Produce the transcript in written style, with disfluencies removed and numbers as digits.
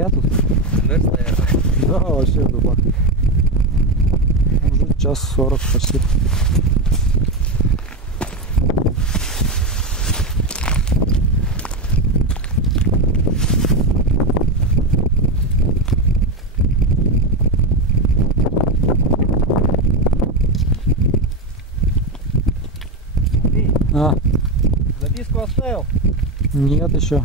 Я тут? Мерз, наверное. Да, вообще дубак. Уже 1:40 почти. Ты А, записку оставил? нет еще.